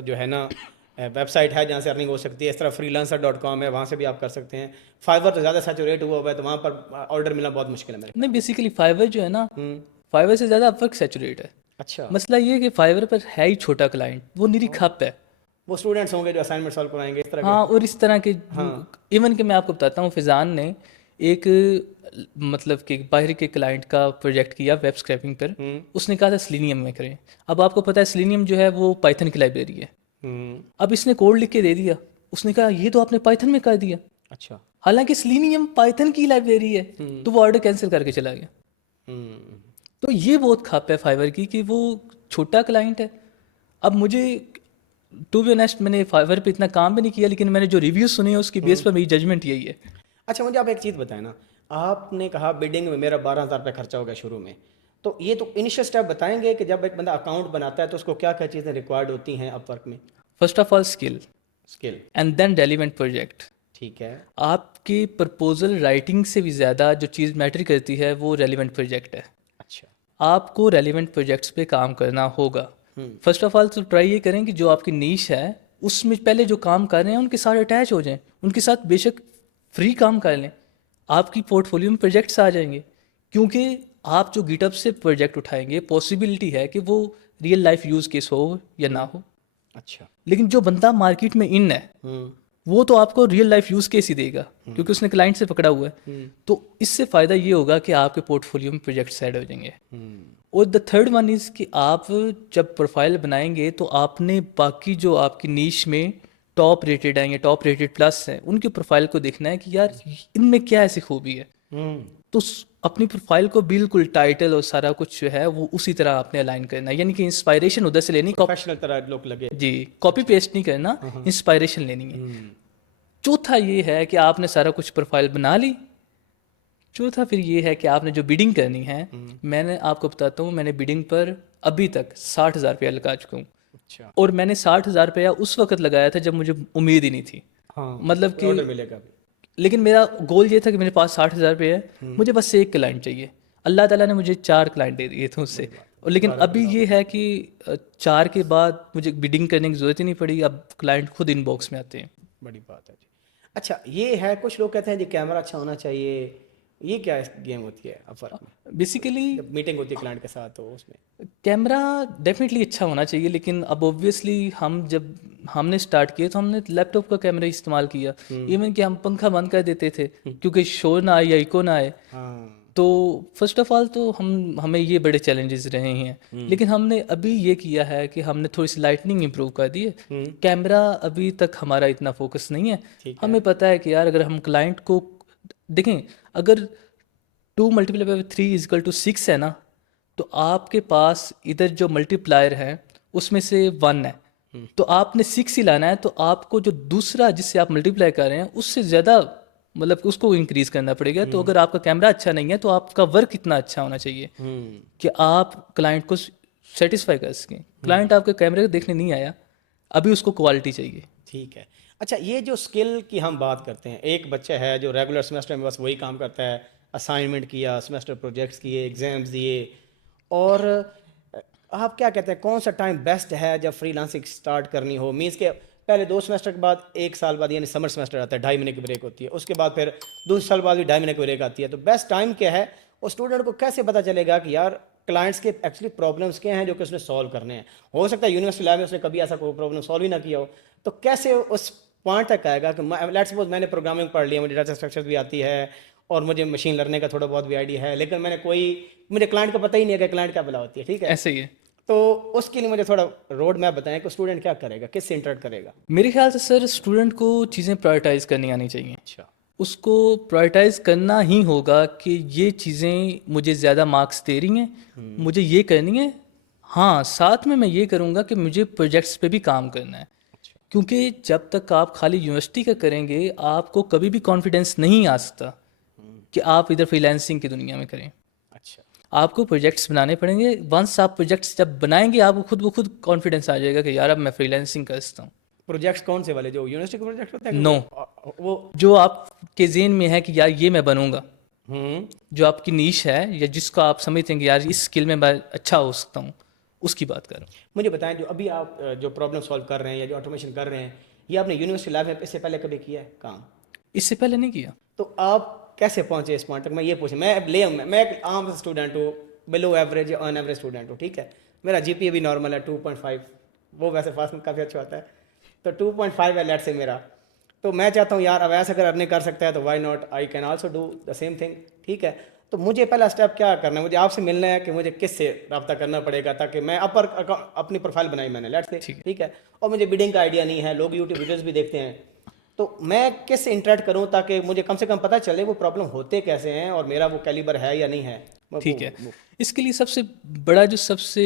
جو ہے نا ویب سائٹ ہے جہاں سے ارننگ ہو سکتی ہے، اس طرح freelancer.com ہے، وہاں سے بھی آپ کر سکتے ہیں. فائیور تو زیادہ سیچوریٹ ہوا ہوا ہے، تو وہاں پر آرڈر ملنا بہت مشکل ہے میرے. نہیں، بیسیکلی فائیور جو ہے نا، فائیور سے زیادہ اپ ورک سیچوریٹ ہے. اچھا. مسئلہ یہ ہے کہ فائیور پر ہے ہی چھوٹا کلائنٹ، وہ نیری کھپ ہے. وہ اسٹوڈنٹس ہوں گے جو اسائنمنٹ سالو کرائیں گے اس طرح کے. ہاں، اور اس طرح کے ایون کہ میں آپ کو بتاتا ہوں، فیضان نے ایک مطلب کہ باہر کے کلائنٹ کا پروجیکٹ کیا ویب اسکریپنگ پر، اس نے کہا تھا سلینیم میں کریں. اب آپ کو پتہ ہے سلینیم جو ہے وہ پائتھن کی لائبریری ہے. اب اس نے کوڈ لکھ کے دے دیا، اس نے کہا یہ تو آپ نے پائتھن میں کر دیا. اچھا. حالانکہ سلینیم پائتھن کی لائبریری ہے، تو وہ آرڈر کینسل کر کے چلا گیا. تو یہ بہت کھاپ ہے فائیور کی کہ وہ چھوٹا کلائنٹ ہے. اب مجھے ٹو بی آنیسٹ میں نے فائیور پہ اتنا کام بھی نہیں کیا، لیکن میں نے جو ریویوز سنے ہیں اس کی بیس پر میری ججمنٹ یہی ہے. اچھا مجھے آپ ایک چیز بتائیں نا، آپ نے کہا بڈنگ میں میرا 12,000 روپے خرچہ ہو گیا شروع میں، تو یہ تو انیشیل اسٹیپ بتائیں گے کہ جب ایک بندہ اکاؤنٹ بناتا ہے تو اس کو کیا کیا چیزیں ریکوائرڈ ہوتی ہیں اپ ورک میں؟ First of all skill and then relevant project. ٹھیک ہے. آپ کی پرپوزل رائٹنگ سے بھی زیادہ جو چیز میٹر کرتی ہے وہ ریلیونٹ پروجیکٹ ہے. اچھا. آپ کو ریلیونٹ پروجیکٹس پہ کام کرنا ہوگا. فرسٹ آف آل تو ٹرائی یہ کریں کہ جو آپ کی نیش ہے اس میں پہلے جو کام کر رہے ہیں ان کے ساتھ اٹیچ ہو جائیں، ان کے ساتھ بے شک فری کام کر لیں، آپ کی پورٹ فولیو میں پروجیکٹس آ جائیں گے. کیونکہ آپ جو گیٹ اپ سے پروجیکٹ اٹھائیں گے پاسبلٹی ہے کہ وہ ریئل لائف یوز کیس ہو یا نہ ہو. اچھا. لیکن جو بندہ مارکیٹ میں ان ہے وہ تو آپ کو real life use case he دے گا، کیونکہ اس نے کلائنٹ سے پکڑا ہوا ہے. تو اس سے فائدہ یہ ہوگا کہ آپ کے پورٹ فولیو میں پروجیکٹس ایڈ ہو جائیں گے. اور دا تھرڈ ون از کہ آپ جب پروفائل بنائیں گے تو آپ نے باقی جو آپ کی نیش میں ٹاپ ریٹڈ ہیں یا ٹاپ ریٹڈ پلس ہیں ان کی پروفائل کو دیکھنا ہے کہ یار ان میں کیا ایسی خوبی ہے. تو اپنی پروفائل کو بالکل ٹائٹل اور سارا کچھ جو ہے وہ اسی طرح آپ نے الائن کرنا ہے، یعنی کہ انسپائریشن ادھر سے لینی، پروفیشنل طرح لوگ لگے. جی، کاپی پیسٹ نہیں کرنا، انسپائریشن لینی ہے. چوتھا یہ ہے کہ آپ نے سارا کچھ پروفائل بنا لی. چوتھا پھر یہ ہے کہ آپ نے جو بیڈنگ کرنی ہے، میں نے آپ کو بتاتا ہوں میں نے بیڈنگ پر ابھی تک 60,000 روپیہ لگا چکا ہوں. اچھا. اور میں نے 60,000 روپیہ اس وقت لگایا تھا جب مجھے امید ہی نہیں تھی. مطلب کہ آرڈر ملے گا. لیکن میرا گول یہ تھا کہ میرے پاس 60,000 روپے ہے، مجھے بس ایک کلائنٹ چاہیے. اللہ تعالیٰ نے مجھے 4 کلائنٹ دے دیے تھے اس سے. لیکن ابھی یہ ہے کہ 4 کے بعد مجھے بیڈنگ کرنے کی ضرورت ہی نہیں پڑی، اب کلائنٹ خود ان باکس میں آتے ہیں. بڑی بات ہے جی. اچھا یہ ہے، کچھ لوگ کہتے ہیں جی کیمرہ اچھا ہونا چاہیے، یہ کیا گیم ہوتی ہے اپ ورک میں؟ بیسیکلی جب میٹنگ ہوتی ہے کلائنٹ کے ساتھ تو اس میں کیمرہ ڈیفینیٹلی اچھا ہونا چاہیے، لیکن اب اوبویسلی جب ہم نے اسٹارٹ کیا تو ہم نے لیپ ٹاپ کا کیمرہ استعمال کیا. ایون کہ ہم پنکھا بند کر دیتے تھے کیونکہ شور نہ آئے یا ایکو نہ آئے. تو فرسٹ آف آل تو ہمیں یہ بڑے چیلنجز رہے ہیں، لیکن ہم نے ابھی یہ کیا ہے کہ ہم نے تھوڑی سی لائٹنگ امپروو کر دی ہے. کیمرہ ابھی تک ہمارا اتنا فوکس نہیں ہے. ہمیں پتہ ہے کہ یار اگر ہم کلائنٹ کو دیکھیں، اگر 2 × 3 = 6 ہے نا، تو آپ کے پاس ادھر جو ملٹی پلائر ہے اس میں سے 1 ہے، تو آپ نے 6 ہی لانا ہے. تو آپ کو جو دوسرا جس سے آپ ملٹی پلائی کر رہے ہیں اس سے زیادہ مطلب اس کو انکریز کرنا پڑے گا. تو اگر آپ کا کیمرہ اچھا نہیں ہے تو آپ کا ورک اتنا اچھا ہونا چاہیے کہ آپ کلائنٹ کو سیٹسفائی کر سکیں. کلائنٹ آپ کے کیمرے کو دیکھنے نہیں آیا، ابھی اس کو کوالٹی چاہیے. ٹھیک ہے. اچھا یہ جو اسکل کی ہم بات کرتے ہیں، ایک بچہ ہے جو ریگولر سیمسٹر میں بس وہی کام کرتا ہے، اسائنمنٹ کیا، سیمسٹر پروجیکٹس کیے، ایگزامز دیے، اور آپ کیا کہتے ہیں کون سا ٹائم بیسٹ ہے جب فری لانسنگ اسٹارٹ کرنی ہو؟ مینس کہ پہلے 2 سیمسٹر کے بعد 1 سال بعد یعنی سمر سیمسٹر آتا ہے 2.5 مہینے کی بریک ہوتی ہے, اس کے بعد پھر 2 سال بعد بھی 2.5 مہینے کی بریک آتی ہے, تو بیسٹ ٹائم کیا ہے؟ اور اسٹوڈنٹ کو کیسے پتہ چلے گا کہ یار کلائنٹس کے ایکچولی پرابلمس کیا ہیں جو کہ اس نے سالو کرنے ہیں؟ ہو سکتا ہے یونیورسٹی لائف میں اس نے کبھی ایسا کوئی پرابلم سالو ہی نہ کیا ہو, تو کیسے اس پوائنٹ تک آئے گا کہ لیٹ سپوز میں نے پروگرامنگ پڑھ لیا, مجھے ڈیٹا اسٹرکچر بھی آتی ہے اور مجھے مشین لرننگ کا تھوڑا بہت بھی آئیڈیا ہے, لیکن میں نے مجھے کلائنٹ کا پتہ ہی نہیں ہے کہ کلائنٹ کیا بلا ہوتی ہے, ٹھیک ہے, ایسے ہی ہے. تو اس کے لیے مجھے تھوڑا روڈ میپ بتائیں کہ اسٹوڈنٹ کیا کرے گا, کس سے انٹریکٹ کرے گا؟ میرے خیال سے سر اسٹوڈنٹ کو چیزیں پرائرٹائز کرنی آنی چاہیے. اچھا, اس کو پرائرٹائز کرنا ہی ہوگا کہ یہ چیزیں مجھے زیادہ مارکس دے رہی ہیں, مجھے یہ کرنی ہے. ہاں, ساتھ میں یہ کروں گا کہ مجھے پروجیکٹس پہ بھی کام کرنا ہے, کیونکہ جب تک آپ خالی یونیورسٹی کا کریں گے آپ کو کبھی بھی کانفیڈینس نہیں آ سکتا کہ آپ ادھر فری لانسنگ کی دنیا میں کریں. اچھا, آپ کو پروجیکٹس بنانے پڑیں گے. ونس آپ پروجیکٹس جب بنائیں گے آپ کو خود بخود کانفیڈینس آ جائے گا کہ یار اب میں فری لانسنگ کر سکتا ہوں. پروجیکٹس کون سے والے جو یونیورسٹی کے پروجیکٹ ہوتے ہیں؟ نو, وہ جو آپ کے ذہن میں ہے کہ یار یہ میں بنوں گا, ہوں, جو آپ کی نیش ہے یا جس کو آپ سمجھتے ہیں کہ یار اس اسکل میں اچھا ہو سکتا ہوں, اس کی بات کر رہا ہوں. مجھے بتائیں جو ابھی آپ جو پرابلم سالو کر رہے ہیں یا جو آٹومیشن کر رہے ہیں, یہ آپ نے یونیورسٹی لائف میں اس سے پہلے کبھی کیا ہے کام؟ اس سے پہلے نہیں کیا. تو آپ کیسے پہنچے اس پوائنٹ تک؟ میں یہ پوچھیں, میں ایک عام اسٹوڈنٹ ہوں, below average on average student ہوں, ٹھیک ہے, میرا جی پی اے بھی نارمل ہے 2.5, وہ ویسے فاسٹ میں کافی اچھا ہوتا ہے, تو 2.5 ہے لیٹ سے میرا. تو میں چاہتا ہوں یار اب ایسا اگر ارننگ کر سکتا ہے تو why not, I can also do the same thing, ٹھیک ہے. تو مجھے پہلا اسٹیپ کیا کرنا ہے؟ مجھے آپ سے ملنا ہے کہ مجھے کس سے رابطہ کرنا پڑے گا تاکہ میں اپنی پروفائل بنائی میں نے لیٹ سے, ٹھیک ہے, اور مجھے بیڈنگ کا آئیڈیا نہیں ہے, لوگ یوٹیوب ویڈیوز بھی دیکھتے ہیں, تو میں کس سے انٹریکٹ کروں تاکہ مجھے کم سے کم پتہ چلے وہ پرابلم ہوتے کیسے ہیں اور میرا وہ کیلیبر ہے یا نہیں ہے. ٹھیک ہے, اس کے لیے سب سے بڑا سب سے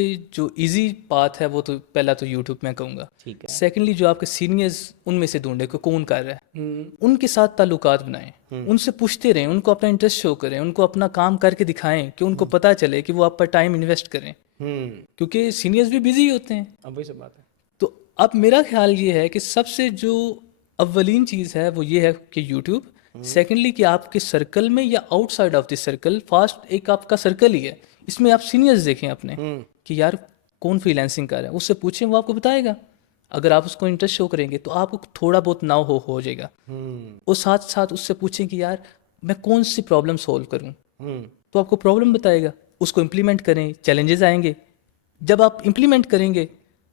ایزی پاتھ ہے وہ تو پہلا تو یوٹیوب میں کہوں گا. ٹھیک ہے, سیکنڈلی جو آپ کے سینئرز ان میں سے ڈھونڈے کہ کون کر رہا ہے, ان کے ساتھ تعلقات بنائیں, ان سے پوچھتے رہیں, ان کو اپنا انٹرسٹ شو کریں, ان کو اپنا کام کر کے دکھائیں کہ ان کو پتہ چلے کہ وہ آپ پر ٹائم انویسٹ کریں, کیونکہ سینئرز بھی بزی ہوتے ہیں. اب وہی سب بات ہے. تو اب میرا خیال یہ ہے کہ سب سے جو اولین چیز ہے وہ یہ ہے کہ یوٹیوب. سیکنڈلی کہ آپ کے سرکل میں یا out side of the circle, fast ایک آپ کا سرکل ہی ہے, اس میں آپ سینئرز دیکھیں اپنے کہ یار کون فری لانسنگ کر رہا ہے, اس سے پوچھیں, وہ آپ کو بتائے گا. اگر آپ اس کو انٹرسٹ شو کریں گے تو آپ کو تھوڑا بہت ناؤ ہو جائے گا. اور ساتھ ساتھ اس سے پوچھیں کہ یار میں کون سی پرابلم سولو کروں, تو آپ کو پرابلم بتائے گا, اس کو امپلیمنٹ کریں, چیلنجز آئیں گے, جب آپ امپلیمنٹ کریں گے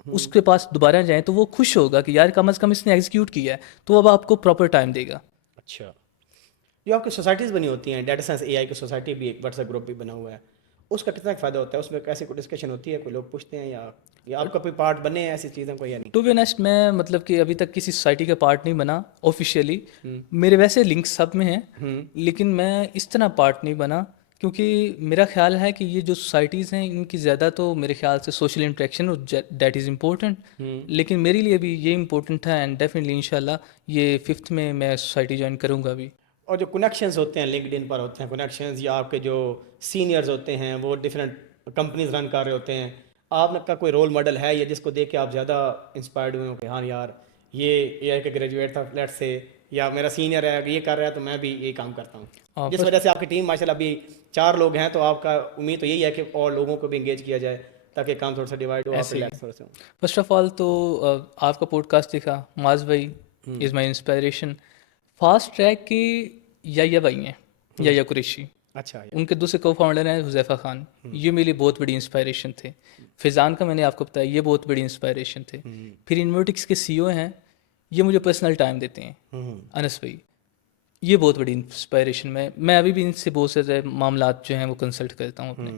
اس کے پاس دوبارہ جائیں تو وہ خوش ہوگا کہ یار کم از کم اس نے ایگزیکیوٹ کیا ہے, تو اب آپ کو پراپر ٹائم دے گا. اچھا, جو آپ کی سوسائٹیز بنی ہوتی ہیں, ڈیٹا سائنس اے آئی کی سوسائٹی بھی ایک واٹس ایپ گروپ بھی بنا ہوا ہے, اس کا کتنا فائدہ ہوتا ہے؟ اس میں کیسے کوئی ڈسکشن ہوتی ہے, کوئی لوگ پوچھتے ہیں یا آپ کا کوئی پارٹ بنے ہیں ایسی چیزیں کوئی یا نہیں؟ ٹو بی آنیسٹ میں مطلب کہ ابھی تک کسی سوسائٹی کا پارٹ نہیں بنا آفیشیلی. میرے ویسے لنک سب میں ہیں, لیکن میں اس طرح پارٹ نہیں بنا کیونکہ میرا خیال ہے کہ یہ جو سوسائٹیز ہیں ان کی زیادہ تو میرے خیال سے social interaction that is important, لیکن میرے لیے بھی یہ امپورٹنٹ ہے, اینڈ ڈیفینیٹلی انشاءاللہ یہ 5th میں سوسائٹی جوائن کروں گا بھی. اور جو کنیکشنز ہوتے ہیں لنکڈ ان پر ہوتے ہیں کنیکشنز, یا آپ کے جو سینئرز ہوتے ہیں وہ ڈفرینٹ کمپنیز رن کر رہے ہوتے ہیں, آپ کا کوئی رول ماڈل ہے یا جس کو دیکھ کے آپ زیادہ انسپائرڈ ہوئے ہوں کہ ہاں یار یہ اے آئی کا گریجویٹ تھا لیٹ سے, یا میرا سینئر ہے یہ کر رہا ہے تو میں بھی یہی کام کرتا ہوں, جس وجہ سے آپ کی ٹیم ماشاءاللہ ابھی 4 لوگ ہیں, تو آپ کا امید تو یہی ہے کہ اور لوگوں کو بھی انگیج کیا جائے تاکہ کام تھوڑا سا ڈیوائڈ ہو. فرسٹ آف آل تو آپ کا پوڈ کاسٹ دیکھا, معاذ بھائی از مائی انسپائریشن. فاسٹ ٹریک کے یا بھائی ہیں, یا قریشی, اچھا, ان کے دوسرے کو فاؤنڈر ہیں حذیفہ خان, یہ میری بہت بڑی انسپائریشن تھے. فیضان کا میں نے آپ کو بتایا یہ بہت بڑی انسپائریشن تھے. پھر انورٹکس کے سی او ہیں, یہ مجھے پرسنل ٹائم دیتے ہیں, انس بھائی, یہ بہت بڑی انسپائریشن. میں ابھی بھی ان سے بہت سے معاملات جو ہیں وہ کنسلٹ کرتا ہوں اپنے.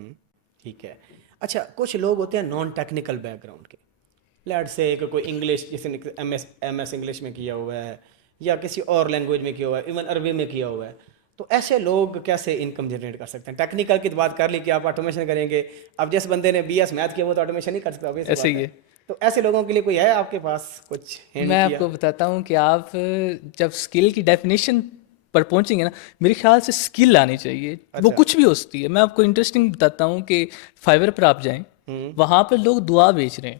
ٹھیک ہے. اچھا, کچھ لوگ ہوتے ہیں نان ٹیکنیکل بیک گراؤنڈ کے, لیٹ سے کہ کوئی انگلش جیسے ایم ایس انگلش میں کیا ہوا ہے یا کسی اور لینگویج میں کیا ہوا ہے, ایون عربی میں کیا ہوا ہے, تو ایسے لوگ کیسے انکم جنریٹ کر سکتے ہیں؟ ٹیکنیکل کی بات کر لی کہ آپ آٹومیشن کریں گے, اب جس بندے نے BS میتھ کیا وہ تو آٹومیشن نہیں کر سکتا, ایسے ہی ہے. تو ایسے لوگوں کے لیے کوئی ہے آپ کے پاس کچھ؟ میں آپ کو بتاتا ہوں کہ آپ جب اسکل کی ڈیفینیشن پر پہنچیں گے نا, میرے خیال سے اسکل آنی چاہیے, وہ کچھ بھی ہو سکتی ہے. میں آپ کو انٹرسٹنگ بتاتا ہوں کہ فائبر پر آپ جائیں, وہاں پہ لوگ دعا بیچ رہے ہیں.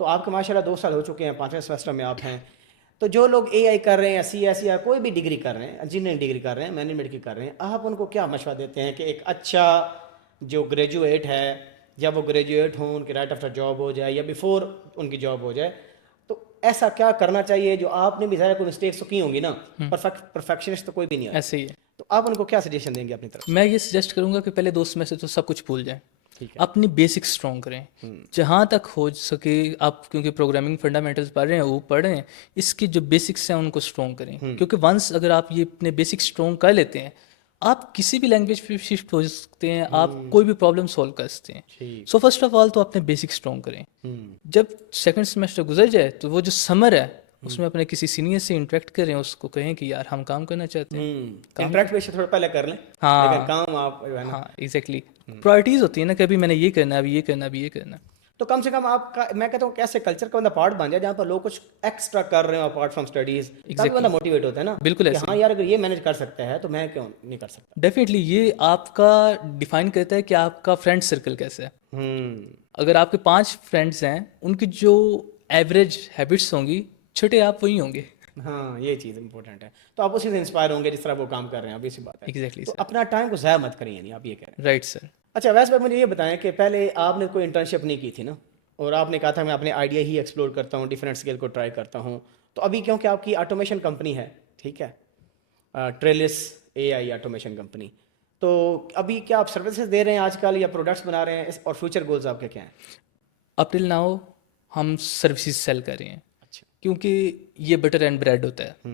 تو آپ کے ماشاء اللہ 2 سال ہو چکے ہیں, 5ویں سیمسٹر میں آپ ہیں. تو جو لوگ اے آئی کر رہے ہیں, سی ایس یا کوئی بھی ڈگری کر رہے ہیں, انجینئرنگ ڈگری کر رہے ہیں, مینجمنٹ کی کر رہے ہیں, آپ ان کو کیا مشورہ دیتے ہیں کہ ایک اچھا جو گریجویٹ ہے, جب وہ گریجویٹ ہوں ان کی رائٹ آفٹر جاب ہو جائے یا بیفور ان کی جاب ہو جائے, تو ایسا کیا کرنا چاہیے؟ جو آپ نے بھی ظاہر کوئی مسٹیکس تو کی ہوں گی نا, پرفیکشنسٹ تو کوئی بھی نہیں ہے, ایسے ہی ہے. تو آپ ان کو کیا سجیشن دیں گے اپنی طرف؟ میں یہ سجیسٹ کروں گا کہ پہلے 2 سیمسٹر تو سب کچھ بھول جائیں, ٹھیک ہے. اپنی بیسک اسٹرانگ کریں جہاں تک ہو سکے. آپ کیونکہ پروگرامنگ فنڈامنٹلس پڑھ رہے ہیں, وہ پڑھ رہے ہیں, اس کی جو بیسکس ہیں ان کو اسٹرانگ کریں, کیونکہ ونس اگر آپ یہ اپنے بیسک اسٹرانگ کر لیتے ہیں, آپ کسی بھی لینگویج پہ شفٹ ہو سکتے ہیں, آپ کوئی بھی پرابلم سولو کر سکتے ہیں. سو فرسٹ آف آل تو اپنے بیسک اسٹرانگ کریں. جب سیکنڈ سیمسٹر گزر جائے تو وہ جو سمر ہے اس میں اپنے کسی سینئر سے انٹریکٹ کریں, اس کو کہیں کہ یار ہم کام کرنا چاہتے ہیں. انٹریکٹ بیس تھوڑا پہلے کر لیں, ہاں لیکن کام آپ ہاں ایگزیکٹلی پرائرٹیز ہوتی ہیں نا کہ ابھی میں نے یہ کرنا, ابھی یہ کرنا, ابھی یہ کرنا. تو کم سے کم آپ کا, میں کہتا ہوں کہ ایسے کلچر کا بندہ پارٹ بن جائے جہاں پر لوگ کچھ ایکسٹرا کر رہے ہیں اپارٹ فرام اسٹڈیز, تب بندہ موٹیویٹ ہوتا ہے نا, بالکل کہ ہاں یار اگر یہ مینیج کر سکتا ہے تو میں کیوں نہیں کر سکتا. ڈیفینیٹلی یہ آپ کا ڈیفائن کرتا ہے کہ آپ کا فرینڈ سرکل کیسا ہے. اگر آپ کے 5 فرینڈس ہیں, ان کی جو ایوریج ہیبٹس ہوں گی, چھٹے آپ وہی ہوں گے. ہاں یہ چیز امپورٹنٹ ہے, تو آپ اسی سے انسپائر ہوں گے جس طرح وہ کام کر رہے ہیں, ابھی سی بات ہے. ایگزیکٹلی تو سر. اپنا ٹائم کو ضائع مت کریں, یعنی آپ یہ کہہ رہے ہیں. Right sir. اچھا ویسے بھائی مجھے یہ بتائیں کہ پہلے آپ نے کوئی انٹرنشپ نہیں کی تھی نا, اور آپ نے کہا تھا میں اپنے آئیڈیا ہی ایکسپلور کرتا ہوں, ڈفرینٹ اسکل کو ٹرائی کرتا ہوں. تو ابھی کیونکہ آپ کی آٹومیشن کمپنی ہے, ٹھیک ہے, ٹریلس اے آئی آٹومیشن کمپنی, تو ابھی کیا آپ سروسز دے رہے ہیں آج کل یا پروڈکٹس بنا رہے ہیں, اور فیوچر گولز آپ کے کیا ہیں؟ اپ ٹل ناؤ ہم سروسز سیل کر رہے ہیں, اچھا. کیونکہ یہ بٹر اینڈ بریڈ ہوتا ہے,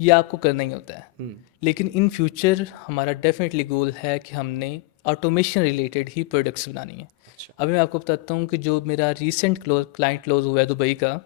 یہ آپ کو کرنا ہی ہوتا ہے. لیکن ان فیوچر ہمارا ڈیفینیٹلی گول ہے کہ ہم نے آٹومیشن ریلیٹڈ ہی پروڈکٹس بنانی ہیں. ابھی میں آپ کو بتاتا ہوں کہ جو میرا ریسنٹ کلائنٹ کلوز ہوا ہے دبئی کا,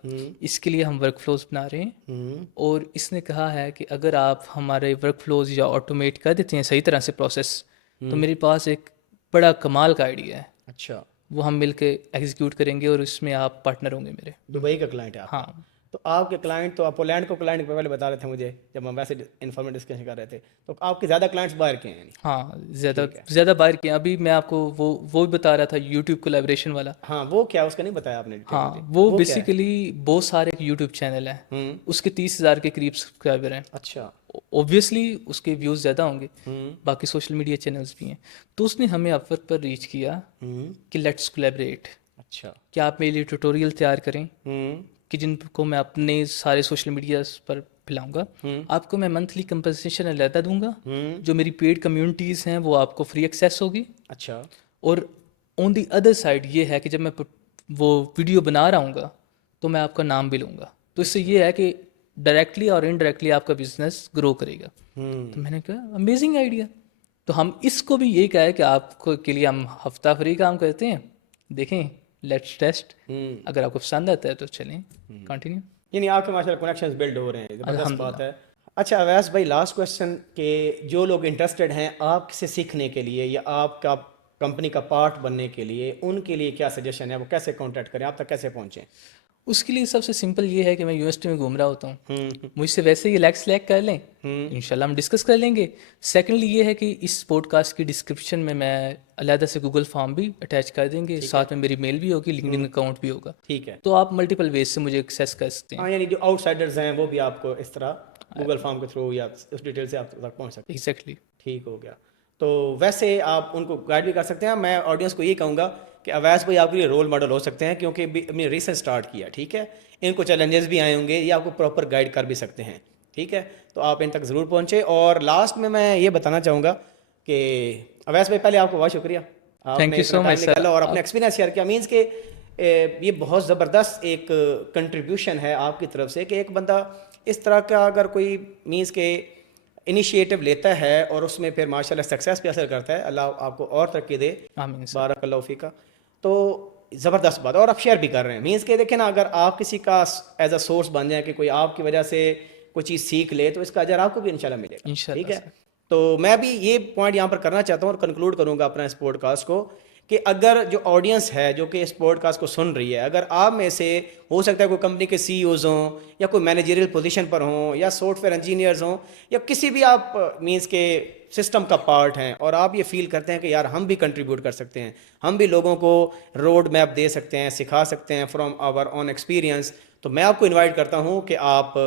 اس کے لیے ہم ورک فلوز بنا رہے ہیں, اور اس نے کہا ہے کہ اگر آپ ہمارے ورک فلوز یا آٹومیٹ کر دیتے ہیں صحیح طرح سے پروسیس, تو میرے پاس ایک بڑا کمال کا آئیڈیا ہے. اچھا. وہ ہم مل کے ایگزیکیوٹ کریں گے, اور اس میں آپ پارٹنر ہوں گے میرے. دبئی کا کلائنٹ ہے آپ؟ ہاں. تو آپ کے کلائنٹ, تو آپ پولینڈ کو کلائنٹ پہلے بتا رہے تھے مجھے جب ہم ویسے انفارمیٹ ڈسکشن کر رہے تھے, تو آپ کے زیادہ کلائنٹس باہر کے ہیں؟ ہاں زیادہ باہر کے ہیں. ابھی میں آپ کو وہ بھی بتا رہا تھا یوٹیوب کولیبریشن والا. ہاں وہ کیا, اس کا نہیں بتایا آپ نے؟ ہاں وہ بیسیکلی بہت سارے یوٹیوب چینل ہیں, اس کے 30,000 کے قریب سبسکرائبر ہیں. اچھا. اوبویسلی اس کے ویوز زیادہ ہوں گے, باقی سوشل میڈیا چینلز بھی ہیں. تو اس نے ہمیں اپ ورک پر ریچ کیا کہ لیٹس کولیبریٹ. اچھا. کیا آپ میرے لیے ٹیوٹوریل تیار کریں کہ جن کو میں اپنے سارے سوشل میڈیاز پر پھیلاؤں گا. آپ کو میں منتھلی کمپنسیشن علیحدہ دوں گا, جو میری پیڈ کمیونٹیز ہیں وہ آپ کو فری ایکسیس ہوگی. اچھا. اور آن دی ادر سائڈ یہ ہے کہ جب میں وہ ویڈیو بنا رہا ہوں گا تو میں آپ کا نام بھی لوں گا. تو اس سے یہ ہے کہ ڈائریکٹلی اور انڈائریکٹلی آپ کا بزنس گرو کرے گا. تو میں نے کہا امیزنگ آئیڈیا. تو ہم اس کو بھی یہی کہا ہے کہ آپ کو کے لیے ہم ہفتہ فری کام کرتے ہیں, دیکھیں لیٹس ٹیسٹ, اگر آپ کو پسند آتا ہے تو چلیں کنٹینیو. یعنی آپ کے ماشاءاللہ کنیکشنز بلڈ ہو رہے ہیں, زبردست بات ہے. اچھا اویس بھائی لاسٹ کویسچن, کہ جو لوگ انٹرسٹڈ ہیں آپ سے سیکھنے کے لیے یا آپ کا کمپنی کا پارٹ بننے کے لیے, ان کے لیے کیا سجیشن ہے, وہ کیسے کانٹیکٹ کریں, آپ تک کیسے پہنچیں؟ اس کے لیے سب سے سمپل یہ ہے کہ میں یونیورسٹی میں گھوم رہا ہوتا ہوں, مجھ سے ویسے ہی سلیکٹ کر لیں, انشاءاللہ ہم ڈسکس کر لیں گے. سیکنڈلی یہ ہے کہ اس پوڈ کاسٹ کی ڈسکرپشن میں علیحدہ سے گوگل فارم بھی اٹیچ کر دیں گے, ساتھ میں میری میل بھی ہوگی, لنکڈن اکاؤنٹ بھی ہوگا. ٹھیک ہے. تو آپ ملٹیپل ویز سے مجھے ایکسیس کر سکتے ہیں. ہاں یعنی جو آؤٹ سائڈرز ہیں وہ بھی آپ کو اس طرح گوگل فارم کے تھرو یا اس ڈیٹیل سے آپ تک پہنچ سکتے ہیں. ایگزیکٹلی. ٹھیک ہو گیا. تو ویسے آپ ان کو گائیڈ بھی کر سکتے ہیں. میں آڈینس کو یہ کہوں گا کہ اویس بھائی آپ کے لیے رول ماڈل ہو سکتے ہیں, کیونکہ اپنی ریسرچ اسٹارٹ کیا, ٹھیک ہے, ان کو چیلنجز بھی آئے ہوں گے, یہ آپ کو پراپر گائیڈ کر بھی سکتے ہیں, ٹھیک ہے. تو آپ ان تک ضرور پہنچے. اور لاسٹ میں یہ بتانا چاہوں گا کہ اویس بھائی پہلے آپ کو بہت شکریہ, آپ نے اتنا ٹائم نکالا اور اپنا ایکسپیرینس شیئر کیا. مینس کہ یہ بہت زبردست ایک کنٹریبیوشن ہے آپ کی طرف سے کہ ایک بندہ اس طرح کا اگر کوئی مینس کہ انیشیٹو لیتا ہے اور اس میں پھر ماشاء اللہ سکسیس بھی حاصل کرتا ہے, اللہ آپ کو اور ترقی دے, بارک اللہ فیکا. تو زبردست بات, اور آپ شیئر بھی کر رہے ہیں. مینس کہ دیکھیں نا, اگر آپ کسی کا ایز اے سورس بن جائیں کہ کوئی آپ کی وجہ سے کوئی چیز سیکھ لے, تو اس کا اجر آپ کو بھی انشاءاللہ ملے گا, ٹھیک ہے. تو میں بھی یہ پوائنٹ یہاں پر کرنا چاہتا ہوں اور کنکلوڈ کروں گا اپنا اس پوڈ کاسٹ کو, کہ اگر جو آڈینس ہے جو کہ اس پوڈ کاسٹ کو سن رہی ہے، اگر آپ میں سے ہو سکتا ہے کوئی کمپنی کے سی اوز ہوں یا کوئی مینیجریل پوزیشن پر ہوں یا سافٹ ویئر انجینئرز ہوں یا کسی بھی آپ مینس کے سسٹم کا پارٹ ہیں، اور آپ یہ فیل کرتے ہیں کہ یار ہم بھی کنٹریبیوٹ کر سکتے ہیں، ہم بھی لوگوں کو روڈ میپ دے سکتے ہیں، سکھا سکتے ہیں فرام آور اون ایکسپیرینس، تو میں آپ کو انوائٹ کرتا ہوں کہ آپ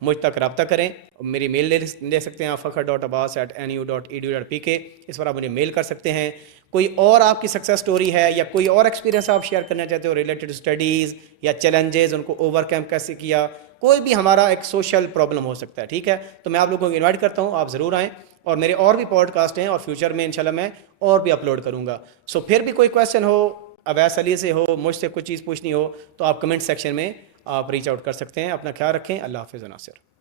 مجھ تک رابطہ کریں. میری میل لے سکتے ہیں آپ fakhar.abbas@nu.edu.pk. اس پر آپ مجھے میل کر سکتے ہیں. کوئی اور آپ کی سکسیس سٹوری ہے یا کوئی اور ایکسپیرینس آپ شیئر کرنا چاہتے ہو ریلیٹڈ اسٹڈیز یا چیلنجز، ان کو اوور کم کیسے کیا، کوئی بھی ہمارا ایک سوشل پرابلم ہو سکتا ہے، ٹھیک ہے، تو میں آپ لوگوں کو انوائٹ کرتا ہوں، آپ ضرور آئیں. اور میرے اور بھی پوڈ کاسٹ ہیں اور فیوچر میں انشاءاللہ میں اور بھی اپلوڈ کروں گا. سو پھر بھی کوئی کویشچن ہو، اویس علی سے ہو، مجھ سے کوئی چیز پوچھنی ہو، تو آپ کمنٹ سیکشن میں آپ ریچ آؤٹ کر سکتے ہیں. اپنا خیال رکھیں. اللہ حافظ ناصر.